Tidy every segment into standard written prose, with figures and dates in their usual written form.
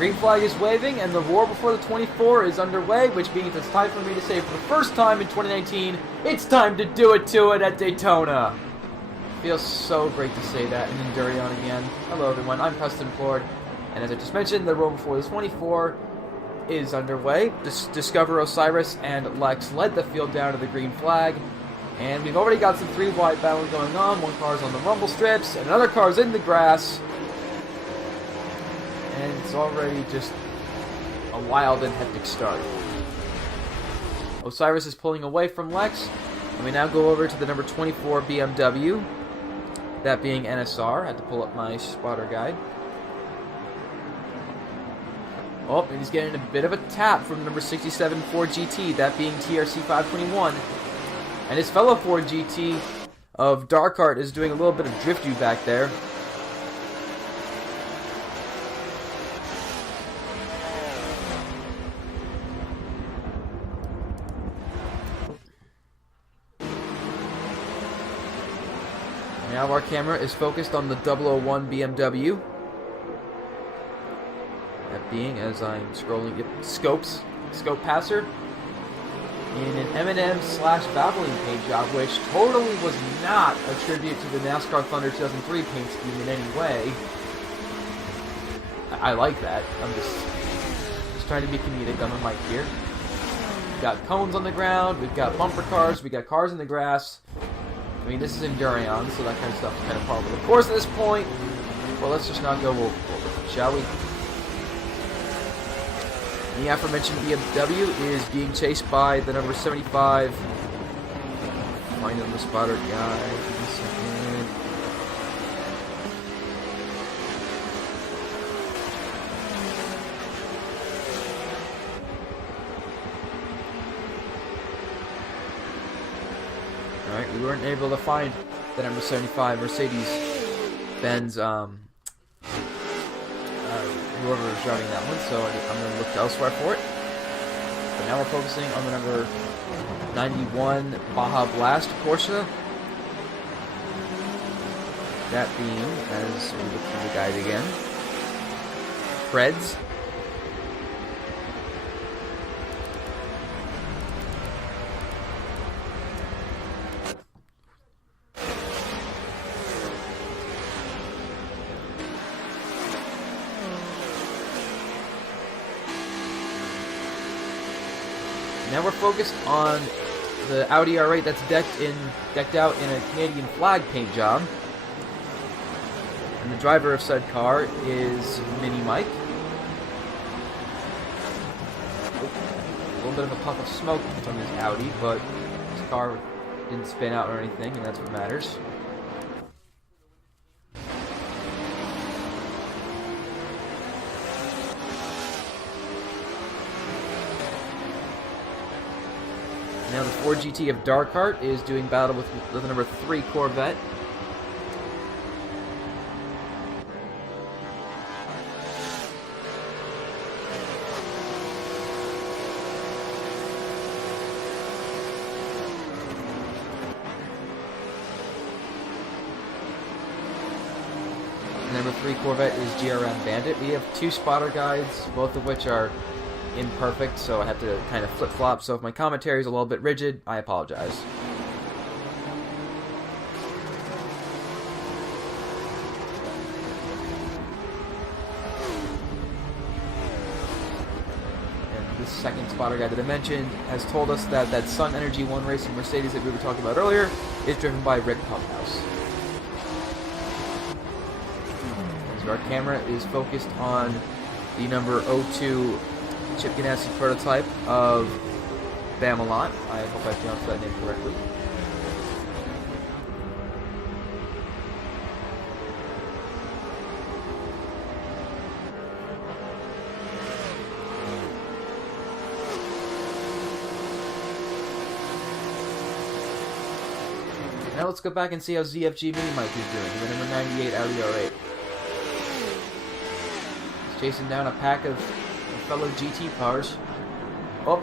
Green flag is waving, and the roar before the 24 is underway, which means it's time for me to say for the first time in 2019, it's time to do it to it at Daytona. Feels so great to say that in Endurion again. Hello everyone, I'm Preston Ford, and as I just mentioned, the roar before the 24 is underway. Discover Osiris and Lex led the field down to the green flag, and we've already got some 3 wide battling going on. One car's on the rumble strips, and another car's in the grass. And it's already just a wild and hectic start. Osiris is pulling away from Lex, and we now go over to the number 24 BMW, that being NSR. I had to pull up my spotter guide. Oh, and he's getting a bit of a tap from the number 67 Ford GT, that being TRC 521. And his fellow Ford GT of Darkheart is doing a little bit of drifting back there. Now our camera is focused on the 001 BMW. That being, as I'm scrolling, Scope Passer in an M&M/Valvoline paint job, which totally was not a tribute to the NASCAR Thunder 2003 paint scheme in any way. I like that. I'm just trying to be comedic on the mic here. We've got cones on the ground, we've got bumper cars, we've got cars in the grass. I mean, this is Endurion, so that kind of stuff is kind of par for the course at this point. Well, let's just not go over it, shall we? The aforementioned BMW is being chased by the number 75. Find him the spotter guy. Give me a second. Alright, we weren't able to find the number 75 Mercedes-Benz, whoever was driving that one, so I'm going to look elsewhere for it. But now we're focusing on the number 91 Baja Blast Porsche. That being, as we look through the guide again, Freds. Now we're focused on the Audi R8 that's decked out in a Canadian flag paint job. And the driver of said car is Mini Mike. A little bit of a puff of smoke from his Audi, but his car didn't spin out or anything, and that's what matters. Now the Ford GT of Darkheart is doing battle with the number 3 Corvette. The number 3 Corvette is GRM Bandit. We have 2 spotter guides, both of which are imperfect, so I have to kind of flip-flop, so if my commentary is a little bit rigid, I apologize. And this second spotter guide that I mentioned has told us that that Sun Energy 1 Racing Mercedes that we were talking about earlier is driven by Rick Pumphouse. So our camera is focused on the number 02 Chip Ganassi prototype of Bamelot. I hope I pronounced that name correctly. Now let's go back and see how ZFG Mini Mike is doing, the number 98 Audi R8. He's chasing down a pack of fellow GT cars. Oh,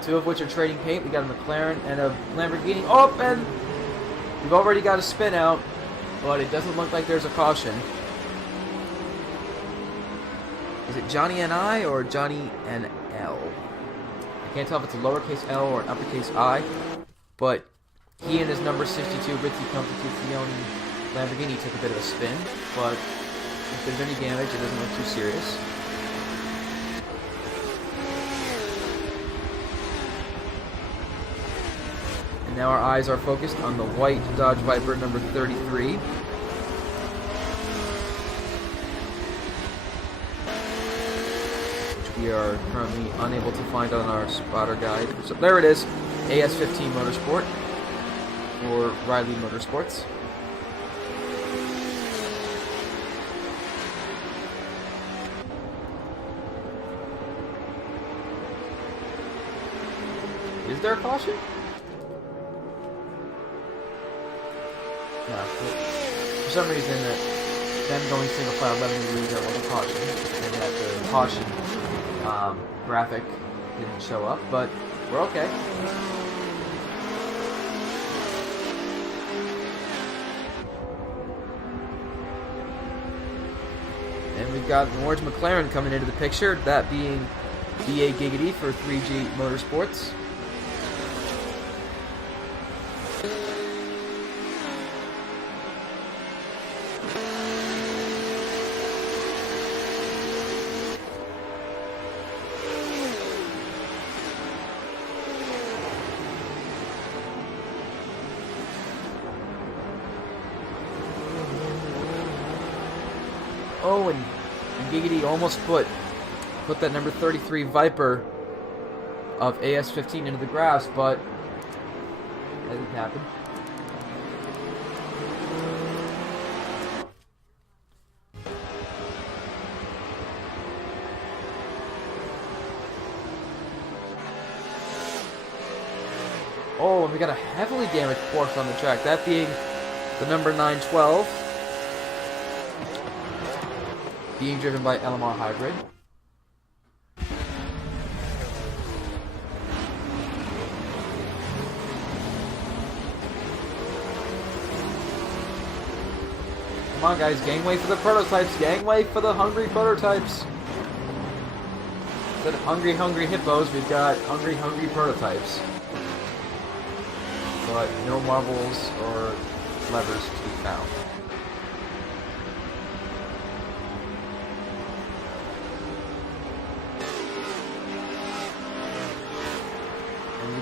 2 of which are trading paint. We got a McLaren and a Lamborghini. Oh, and we've already got a spin out, but it doesn't look like there's a caution. Is it Johnny N.I. or Johnny N.L.? I can't tell if it's a lowercase L or an uppercase I, but he and his number 62 Rizzi Competizione Lamborghini took a bit of a spin, but if there's any damage, it doesn't look too serious. And now our eyes are focused on the white Dodge Viper number 33. Which we are currently unable to find on our spotter guide. So there it is, AS15 Motorsport for Riley Motorsports. Is there a caution? No. For some reason, them going single file led me to believe there was a caution, and that the caution graphic didn't show up, but we're okay. And we've got an orange McLaren coming into the picture, that being BA Giggity for 3G Motorsports. Oh, and Giggity almost put that number 33 Viper of AS15 into the grass, but that didn't happen. Oh, and we got a heavily damaged Porsche on the track, that being the number 912. Being driven by LMR Hybrid. Come on, guys, gangway for the prototypes, gangway for the hungry prototypes. Instead of hungry, hungry hippos, we've got hungry, hungry prototypes. But no marbles or levers to be found.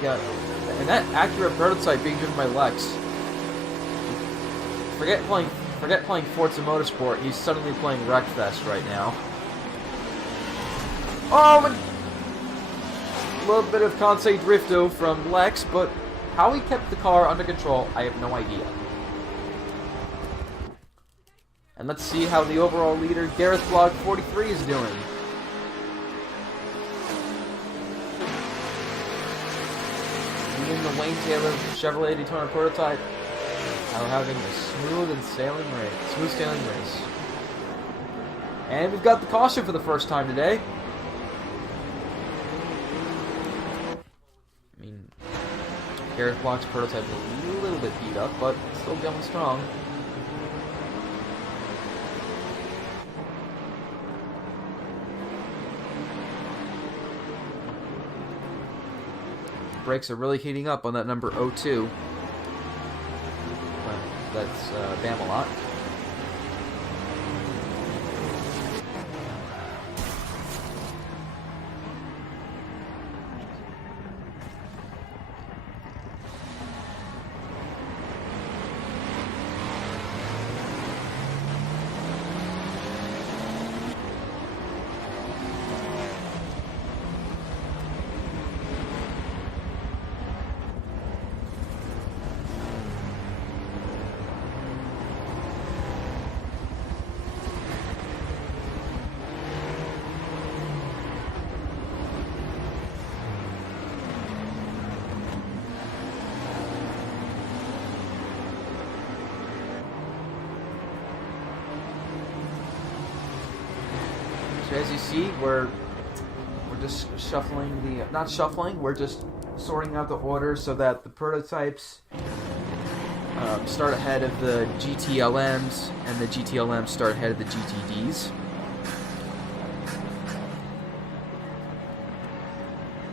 And that accurate prototype being driven by Lex. Forget playing Forza Motorsport. He's suddenly playing Wreckfest right now. Oh, a little bit of Kansei Drifto from Lex, but how he kept the car under control, I have no idea. And let's see how the overall leader, Gareth Blog 43, is doing. In the Wayne Taylor Chevrolet Daytona prototype, now having a smooth sailing race. And we've got the caution for the first time today. I mean, Gareth Block's prototype is a little bit beat up, but still going strong. Brakes are really heating up on that number 02. That's Bamelot. So as you see, we're just shuffling not shuffling, we're just sorting out the order so that the prototypes start ahead of the GTLMs and the GTLMs start ahead of the GTDs.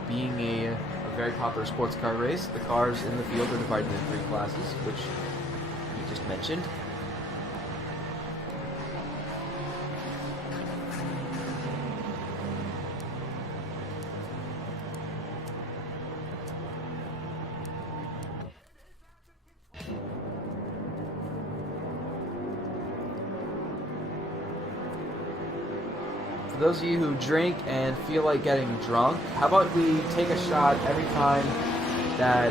being a very popular sports car race, the cars in the field are divided into 3 classes, which we just mentioned. For those of you who drink and feel like getting drunk, how about we take a shot every time that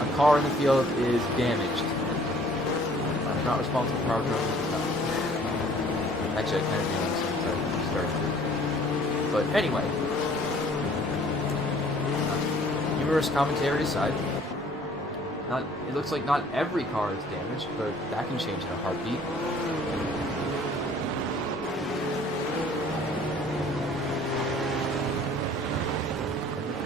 a car in the field is damaged? I'm not responsible for our drunk stuff. Actually, I kind of do since I started. But anyway, humorous commentary aside, it looks like not every car is damaged, but that can change in a heartbeat.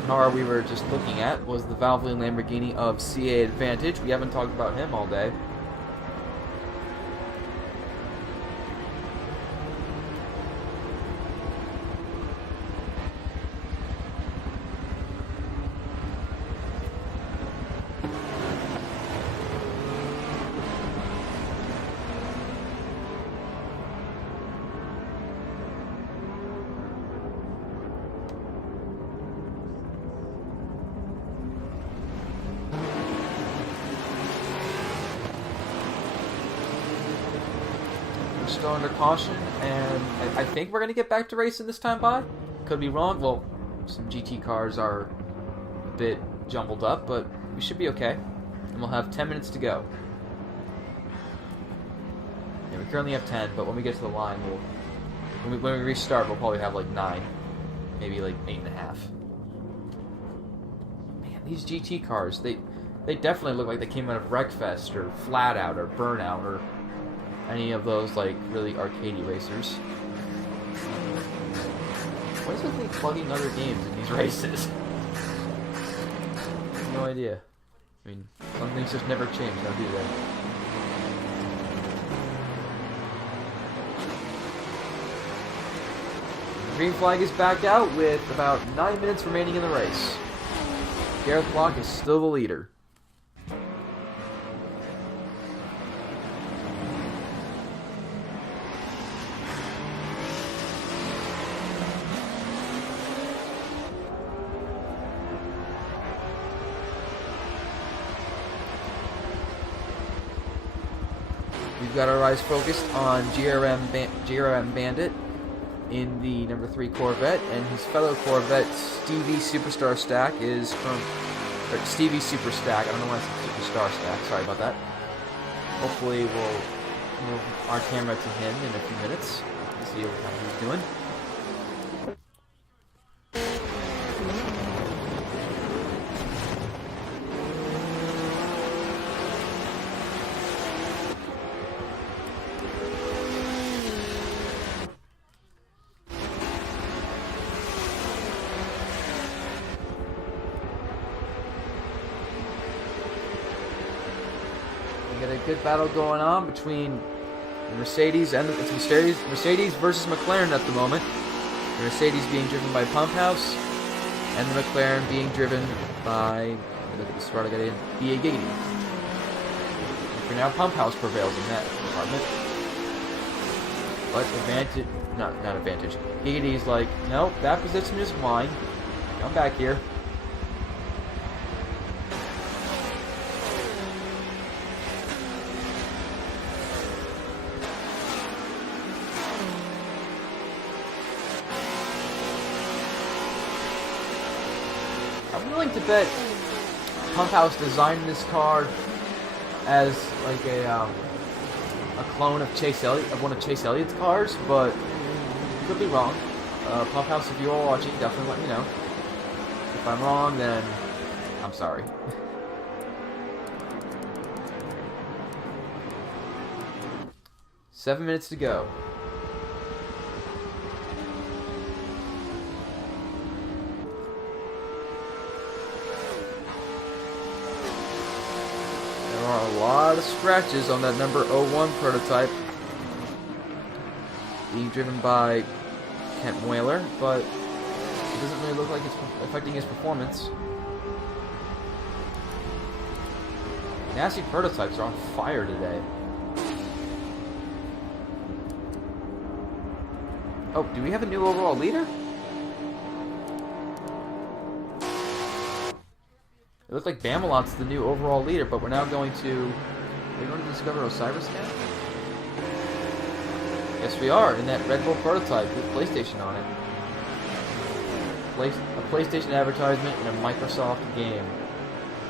The car we were just looking at was the Valvoline Lamborghini of CA Advantage. We haven't talked about him all day. Still under caution, and I think we're going to get back to racing this time by. Could be wrong. Well, some GT cars are a bit jumbled up, but we should be okay. And we'll have 10 minutes to go. Yeah, we currently have 10, but when we get to the line, when we restart, we'll probably have like 9. Maybe like 8.5. Man, these GT cars, they definitely look like they came out of Wreckfest or Flat Out or Burnout or any of those, like, really arcadey racers. What is with me plugging other games in these races? No idea. I mean, some things just never change, now do they? The green flag is back out with about 9 minutes remaining in the race. Gareth Block is still the leader. We've got our eyes focused on GRM Bandit in the number 3 Corvette, and his fellow Corvette, Stevie Superstar Stack, is from... Or Stevie Super Stack, I don't know why I said Superstar Stack, sorry about that. Hopefully we'll move our camera to him in a few minutes to see how he's doing. Got a good battle going on between the Mercedes and it's Mercedes versus McLaren at the moment. The Mercedes being driven by Pump House, and the McLaren being driven by, look at the start I got in, BA Giggity. For now, Pump House prevails in that department. But Advantage, not Advantage. Giggity's like, nope, that position is mine. Come back here. I'm willing to bet Pump House designed this car as like a clone of one of Chase Elliott's cars, but could be wrong. Pump House, if you are watching, definitely let me know. If I'm wrong, then I'm sorry. Seven minutes to go. There are a lot of scratches on that number 01 prototype being driven by Kent Whaler, but it doesn't really look like it's affecting his performance. Nasty prototypes are on fire today. Oh, do we have a new overall leader? It looks like Bamelot's the new overall leader, but we're now going to... Are we going to discover Osiris now? Yes, we are, in that Red Bull prototype with PlayStation on it. A PlayStation advertisement in a Microsoft game.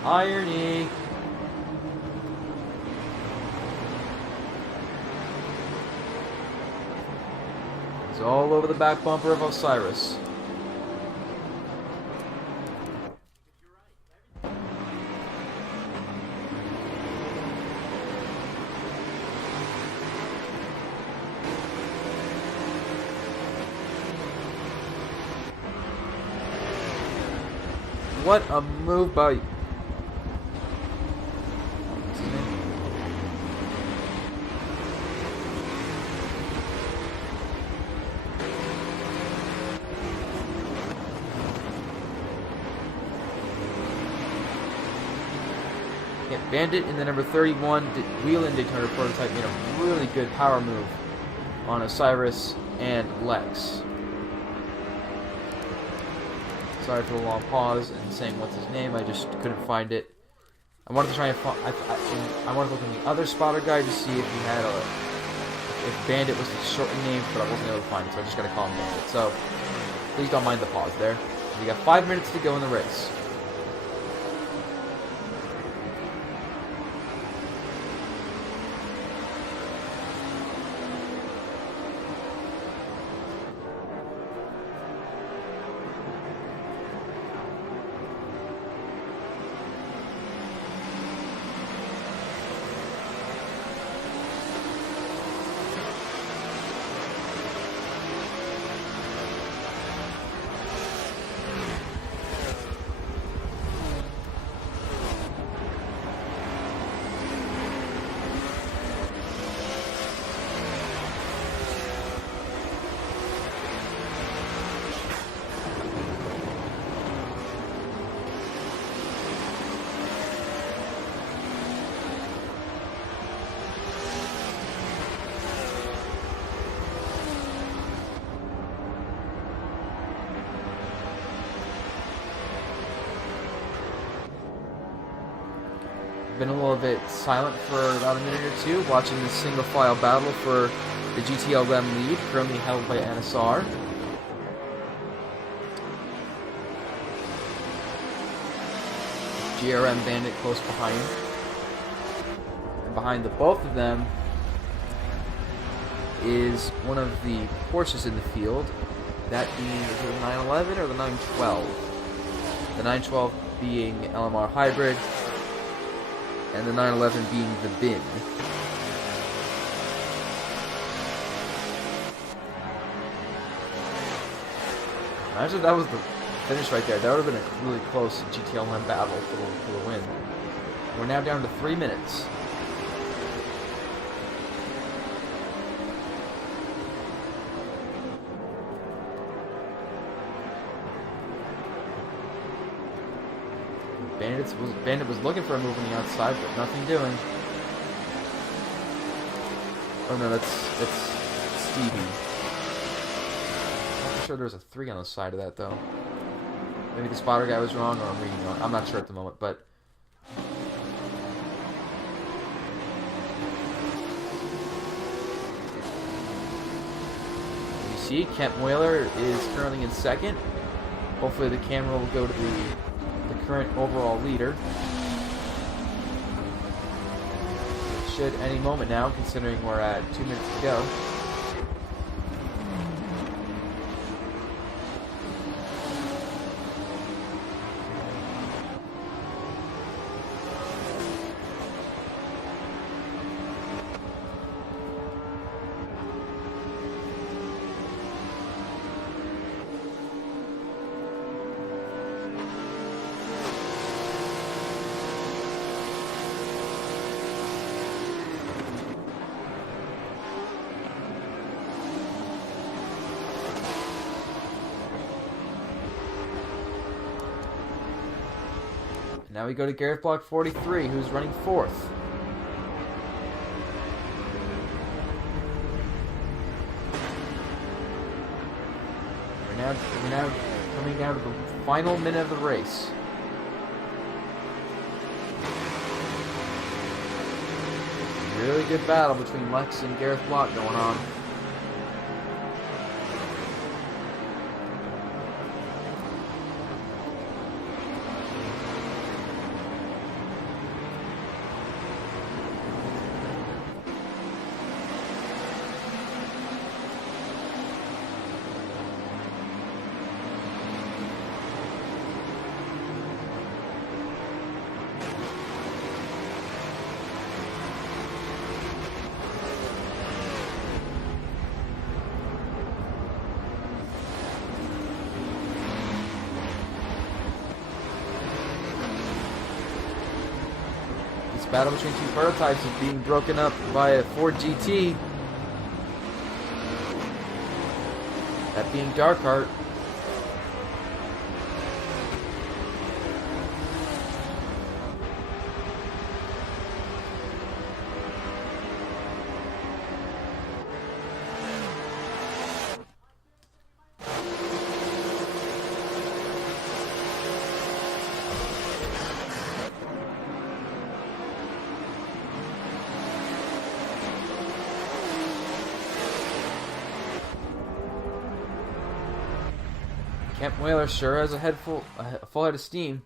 Irony! It's all over the back bumper of Osiris. What a move by... Yeah, Bandit in the number 31 Wheel-In Daytona prototype made a really good power move on Osiris and Lex. Sorry for the long pause and saying what's his name. I just couldn't find it. I wanted to try and I wanted to look in the other spotter guide to see if he had if Bandit was the shortened name, but I wasn't able to find it, so I just gotta call him Bandit. So please don't mind the pause there. We got 5 minutes to go in the race. Been a little bit silent for about a minute or two, watching this single file battle for the GTLM lead, currently held by NSR. GRM Bandit close behind. And behind the both of them is one of the Porsches in the field, that being the 911 or the 912. The 912 being LMR Hybrid, and the 911 being the bin. Imagine that was the finish right there. That would have been a really close GTLM battle for the win. We're now down to 3 minutes. Bandit was looking for a move on the outside, but nothing doing. Oh no, that's Stevie. I'm not sure there's a 3 on the side of that though. Maybe the spotter guy was wrong, or I'm reading wrong. I'm not sure at the moment, but you see, Kent Whaler is currently in second. Hopefully the camera will go to the current overall leader. It should any moment now, considering we're at 2 minutes to go. Now we go to Gareth Block 43, who's running 4th. We're now coming down to the final minute of the race. Really good battle between Lex and Gareth Block going on. Battle between two prototypes is being broken up by a Ford GT. That being Darkheart. Kent Whaler sure has a full head of steam.